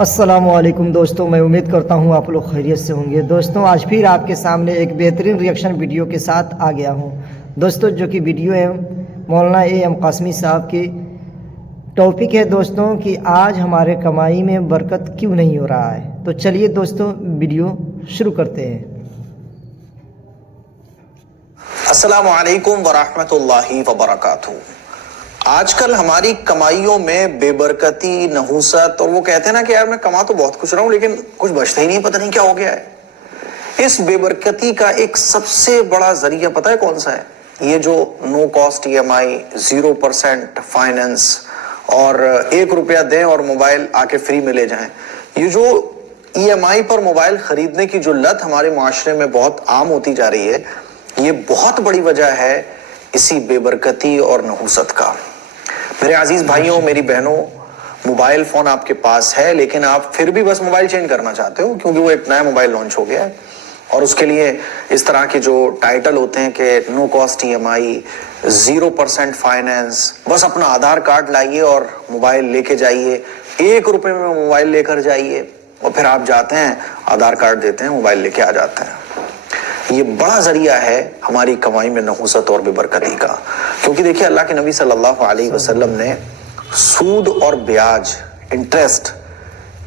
السلام علیکم دوستوں، میں امید کرتا ہوں آپ لوگ خیریت سے ہوں گے۔ دوستوں آج پھر آپ کے سامنے ایک بہترین ریئیکشن ویڈیو کے ساتھ آ گیا ہوں دوستوں، جو کہ ویڈیو ہے مولانا ایم قاسمی صاحب کی ٹاپک ہے دوستوں کہ آج ہمارے کمائی میں برکت کیوں نہیں ہو رہا ہے۔ تو چلیے دوستوں ویڈیو شروع کرتے ہیں۔ السلام علیکم ورحمۃ اللہ وبرکاتہ۔ آج کل ہماری کمائیوں میں بے برکتی، نحوست، اور وہ کہتے ہیں نا کہ یار میں کما تو بہت کچھ رہا ہوں لیکن کچھ بچتا ہی نہیں، پتہ نہیں کیا ہو گیا ہے۔ اس بے برکتی کا ایک سب سے بڑا ذریعہ پتہ ہے کون سا ہے؟ یہ جو نو کاسٹ ای ایم آئی، 0% فائننس، اور 1 روپیہ دیں اور موبائل آ کے فری میں لے جائیں۔ یہ جو ای ایم آئی پر موبائل خریدنے کی جو لت ہمارے معاشرے میں بہت عام ہوتی جا رہی ہے، یہ بہت بڑی وجہ ہے اسی بے برکتی اور نحوست کا۔ میرے عزیز بھائیوں، میری بہنوں، موبائل فون آپ کے پاس ہے لیکن آپ پھر بھی بس موبائل چینج کرنا چاہتے ہو کیونکہ وہ ایک نیا موبائل لانچ ہو گیا ہے، اور اس کے لیے اس طرح کے جو ٹائٹل ہوتے ہیں کہ نو کاسٹ ای ایم آئی، 0% فائننس، بس اپنا آدھار کارڈ لائیے اور موبائل لے کے جائیے، 1 روپے میں موبائل لے کر جائیے، اور پھر آپ جاتے ہیں آدھار کارڈ دیتے ہیں، موبائل لے کے آ جاتے ہیں۔ یہ بڑا ذریعہ ہے ہماری کمائی میں نحوست اور بے برکتی کا، کیونکہ دیکھیے اللہ کے نبی صلی اللہ علیہ وسلم نے سود اور بیاج، انٹرسٹ،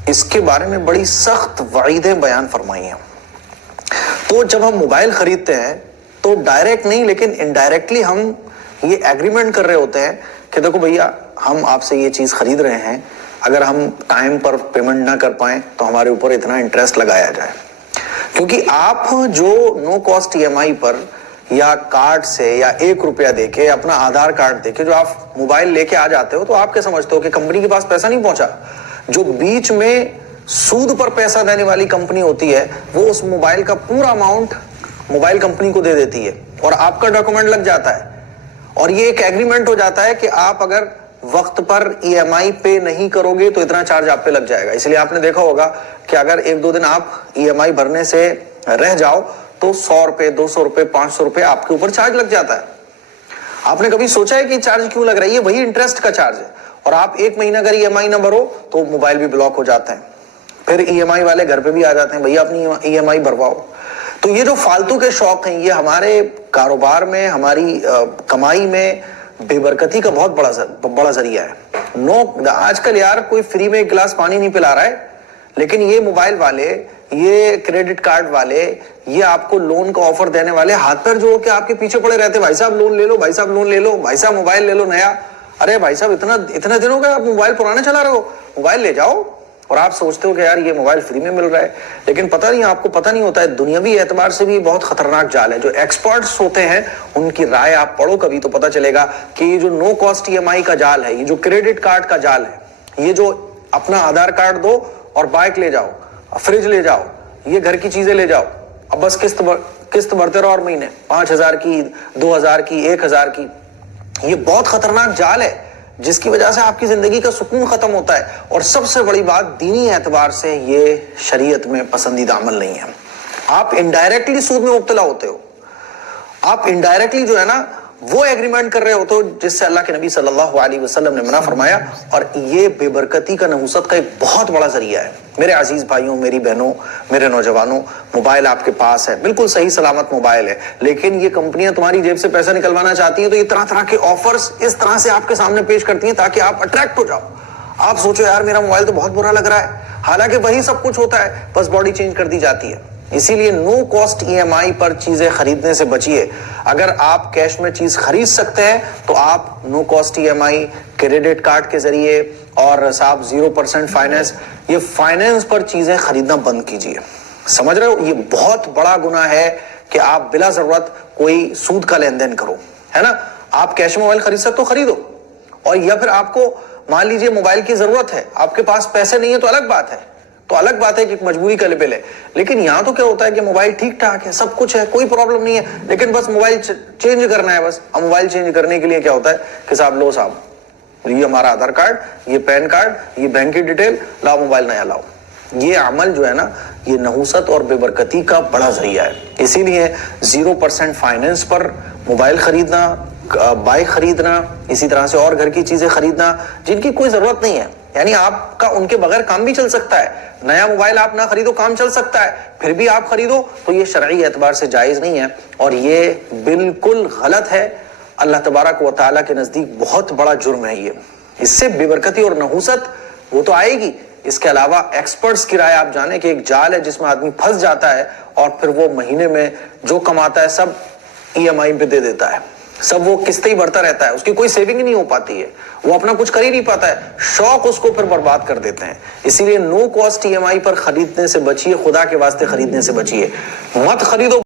اس کے بارے میں بڑی سخت وعیدیں بیان فرمائی ہیں۔ تو جب ہم موبائل خریدتے ہیں تو ڈائریکٹ نہیں لیکن انڈائریکٹلی ہم یہ ایگریمنٹ کر رہے ہوتے ہیں کہ دیکھو بھیا، ہم آپ سے یہ چیز خرید رہے ہیں، اگر ہم ٹائم پر پیمنٹ نہ کر پائیں تو ہمارے اوپر اتنا انٹرسٹ لگایا جائے۔ کیونکہ آپ جو نو کاسٹ ای ایم آئی پر یا کارڈ سے یا 1 روپیہ دے کے، اپنا آدھار کارڈ دے کے جو آپ موبائل لے کے آ جاتے ہو، تو آپ کیا سمجھتے ہو کہ کمپنی کے پاس پیسہ نہیں پہنچا؟ جو بیچ میں سود پر پیسہ دینے والی کمپنی ہوتی ہے، وہ اس موبائل کا پورا اماؤنٹ موبائل کمپنی کو دے دیتی ہے اور آپ کا ڈاکومنٹ لگ جاتا ہے، اور یہ ایک ایگریمنٹ ہو جاتا ہے کہ آپ اگر وقت پر ای ایم آئی پے نہیں کرو گے تو اتنا چارج آپ پہ لگ جائے گا۔ اس لیے آپ نے دیکھا ہوگا کہ اگر 1-2 دن آپ ای ایم آئی بھرنے سے رہ جاؤ تو 100 روپے، 200 روپے، 500 روپے آپ کے اوپر چارج لگ جاتا ہے۔ آپ نے کبھی سوچا ہے کہ چارج کیوں لگ رہی ہے؟ وہی انٹرسٹ کا چارج ہے، اور آپ 1 مہینہ اگر ای ایم آئی نہ بھرو تو موبائل بھی بلاک ہو جاتا ہے، پھر ای ایم آئی والے گھر پہ بھی آ جاتے ہیں، بھئی اپنی ای ایم آئی بھرواؤ۔ تو یہ جو فالتو کے شوق ہیں، یہ ہمارے کاروبار میں، ہماری کمائی میں بے برکتی کا بہت بڑا ذریعہ ہے۔ آج کل یار کوئی فری میں 1 گلاس پانی نہیں پلا رہا ہے، لیکن یہ موبائل والے، یہ کریڈٹ کارڈ والے، یہ آپ کو لون کا آفر دینے والے ہاتھ پیر جوڑ کے آپ کے پیچھے پڑے رہتے ہیں، بھائی صاحب لون لے لو، بھائی صاحب لون لے لو، بھائی صاحب موبائل لے لو نیا۔ ارے بھائی صاحب اتنا دن ہو گیا آپ موبائل پرانا چلا رہے ہو، موبائل لے جاؤ۔ اور آپ سوچتے ہو کہ یار یہ موبائل فری میں مل رہا ہے، لیکن پتہ نہیں، آپ کو پتہ نہیں ہوتا ہے، دنیاوی اعتبار سے بھی بہت خطرناک جال ہے۔ جو ایکسپرٹس ہوتے ہیں ان کی رائے آپ پڑھو کبھی تو پتہ چلے گا کہ یہ جو نو کاسٹ ای ایم آئی کا جال ہے، یہ جو کریڈٹ کارڈ کا جال ہے، یہ جو اپنا آدھار کارڈ دو اور بائک لے جاؤ، فریج لے جاؤ، یہ گھر کی چیزیں لے جاؤ، اب بس قسط بھرتے رہو، اور مہینے 5000 کی، 2000 کی، 1000 کی، یہ بہت خطرناک جال ہے جس کی وجہ سے آپ کی زندگی کا سکون ختم ہوتا ہے، اور سب سے بڑی بات دینی اعتبار سے یہ شریعت میں پسندیدہ عمل نہیں ہے۔ آپ انڈائریکٹلی سود میں مبتلا ہوتے ہو، آپ انڈائریکٹلی جو ہے نا وہ ایگریمنٹ کر رہے ہوتے ہو جس سے اللہ کے نبی صلی اللہ علیہ وسلم نے منع فرمایا، اور یہ بے برکتی کا، نحوست کا ایک بہت بڑا ذریعہ ہے۔ میرے عزیز بھائیوں، میری بہنوں، میرے نوجوانوں، موبائل آپ کے پاس ہے، بالکل صحیح سلامت موبائل ہے، لیکن یہ کمپنیاں تمہاری جیب سے پیسہ نکلوانا چاہتی ہیں تو یہ طرح طرح کے آفرز اس طرح سے آپ کے سامنے پیش کرتی ہیں تاکہ آپ اٹریکٹ ہو جاؤ۔ آپ سوچو یار میرا موبائل تو بہت برا لگ رہا ہے، حالانکہ وہی سب کچھ ہوتا ہے، بس باڈی چینج کر دی جاتی ہے۔ اسی لیے نو کاسٹ ای ایم آئی پر چیزیں خریدنے سے بچیے۔ اگر آپ کیش میں چیز خرید سکتے ہیں تو آپ نو کاسٹ ای ایم آئی، کریڈٹ کارڈ کے ذریعے، اور صاحب 0% فائننس، یہ فائننس پر چیزیں خریدنا بند کیجیے۔ سمجھ رہے ہو؟ یہ بہت بڑا گناہ ہے کہ آپ بلا ضرورت کوئی سود کا لین دین کرو، ہے نا؟ آپ کیش میں موبائل خرید سکتے ہو، خریدو، اور یا پھر آپ کو مان لیجئے موبائل کی ضرورت ہے، آپ کے پاس پیسے نہیں ہے تو الگ بات ہے، کہ ایک مجبوری کا لیبل ہے، لیکن یہاں تو کیا ہوتا ہے کہ موبائل ٹھیک ٹھاک ہے، سب کچھ ہے، کوئی پرابلم نہیں ہے، لیکن بس موبائل چینج کرنا ہے بس۔ اب موبائل چینج کرنے کے لیے کیا ہوتا ہے کہ صاحب لو صاحب، یہ ہمارا آدھار کارڈ، یہ پین کارڈ، یہ بینک کی ڈیٹیل لاؤ، موبائل نیا لاؤ۔ یہ عمل جو ہے نا، یہ نحوست اور بے برکتی کا بڑا ذریعہ ہے۔ اسی لیے 0% فائننس پر موبائل خریدنا، بائک خریدنا, اسی طرح سے اور گھر کی چیزیں خریدنا جن کی کوئی ضرورت نہیں ہے, یعنی آپ کا ان کے بغیر کام بھی چل سکتا ہے. نیا موبائل آپ نہ خریدو, کام چل سکتا ہے, پھر بھی آپ خریدو, تو یہ شرعی اعتبار سے جائز نہیں ہے اور یہ بالکل غلط ہے. اللہ تبارک و تعالیٰ کے نزدیک بہت بڑا جرم ہے یہ. اس سے بے برکتی اور نحوست وہ تو آئے گی. اس کے علاوہ ایکسپرٹس کی رائے آپ جانیں کہ ایک جال ہے جس میں آدمی پھنس جاتا ہے اور پھر وہ مہینے میں جو کماتا ہے سب EMI پہ دے دیتا ہے, سب وہ قسطیں ہی بھرتا رہتا ہے, اس کی کوئی سیونگ نہیں ہو پاتی ہے, وہ اپنا کچھ کر ہی نہیں پاتا ہے, شوق اس کو پھر برباد کر دیتے ہیں. اسی لیے نو کاسٹ EMI پر خریدنے سے بچیے, خدا کے واسطے خریدنے سے بچیے, مت خریدو.